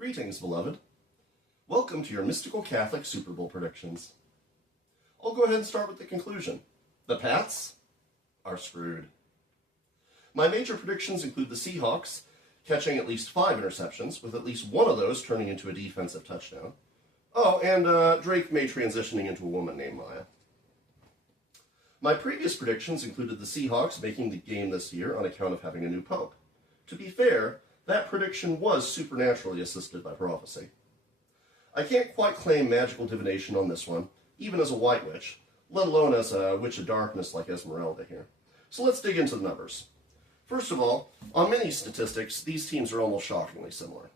Greetings, beloved. Welcome to your mystical Catholic Super Bowl predictions. I'll go ahead and start with the conclusion. The Pats are screwed. My major predictions include the Seahawks catching at least 5 interceptions, with at least one of those turning into a defensive touchdown. Oh, and Drake May transitioning into a woman named Maya. My previous predictions included the Seahawks making the game this year on account of having a new pope. To be fair, that prediction was supernaturally assisted by prophecy. I can't quite claim magical divination on this one, even as a white witch, let alone as a witch of darkness like Esmeralda here. So let's dig into the numbers. First of all, on many statistics, these teams are almost shockingly similar.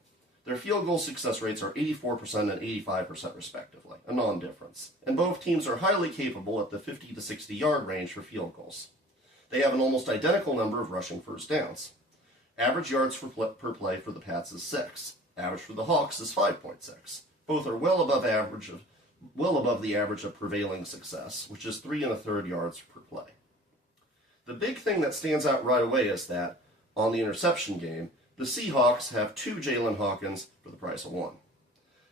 Their field goal success rates are 84% and 85% respectively, a non-difference. And both teams are highly capable at the 50 to 60 yard range for field goals. They have an almost identical number of rushing first downs. Average yards per play for the Pats is 6. Average for the Hawks is 5.6. Both are well above the average of prevailing success, which is 3 1/3 yards per play. The big thing that stands out right away is that, on the interception game, the Seahawks have 2 Jalen Hawkins for the price of 1.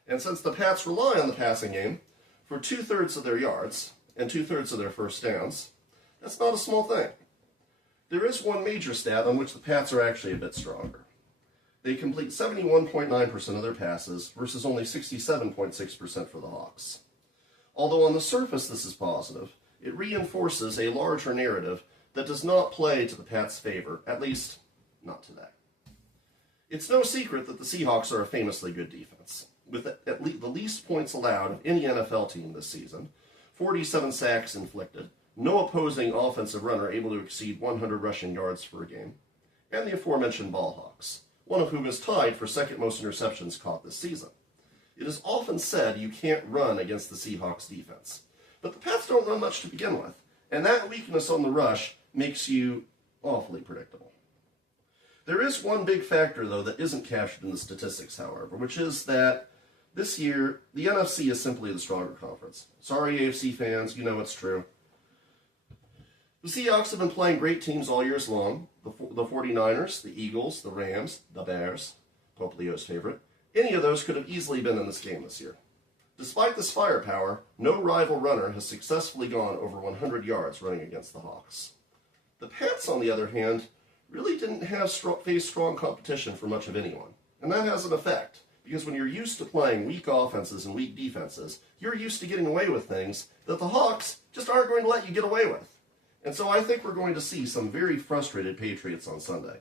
And since the Pats rely on the passing game for 2/3 of their yards and 2/3 of their first downs, that's not a small thing. There is one major stat on which the Pats are actually a bit stronger. They complete 71.9% of their passes versus only 67.6% for the Hawks. Although on the surface this is positive, it reinforces a larger narrative that does not play to the Pats' favor, at least not today. It's no secret that the Seahawks are a famously good defense, with at least the least points allowed of any NFL team this season, 47 sacks inflicted, no opposing offensive runner able to exceed 100 rushing yards for a game, and the aforementioned ball hawks, one of whom is tied for second most interceptions caught this season. It is often said you can't run against the Seahawks defense, but the Pats don't run much to begin with, and that weakness on the rush makes you awfully predictable. There is one big factor, though, that isn't captured in the statistics, however, which is that this year, the NFC is simply the stronger conference. Sorry, AFC fans, you know it's true. The Seahawks have been playing great teams all years long. The 49ers, the Eagles, the Rams, the Bears, Pope Leo's favorite. Any of those could have easily been in this game this year. Despite this firepower, no rival runner has successfully gone over 100 yards running against the Hawks. The Pats, on the other hand, really didn't face strong competition for much of anyone. And that has an effect, because when you're used to playing weak offenses and weak defenses, you're used to getting away with things that the Hawks just aren't going to let you get away with. And so I think we're going to see some very frustrated Patriots on Sunday.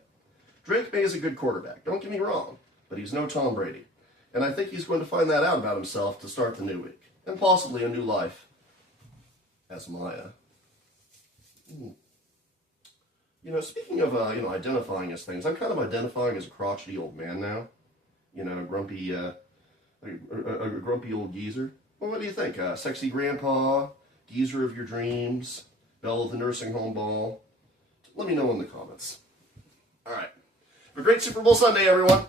Drake May is a good quarterback, don't get me wrong, but he's no Tom Brady. And I think he's going to find that out about himself to start the new week, and possibly a new life as Maya. You know, speaking of, identifying as things, I'm kind of identifying as a crotchety old man now. You know, a grumpy old geezer. Well, what do you think? Sexy grandpa, geezer of your dreams, belle of the nursing home ball? Let me know in the comments. All right. Have a great Super Bowl Sunday, everyone.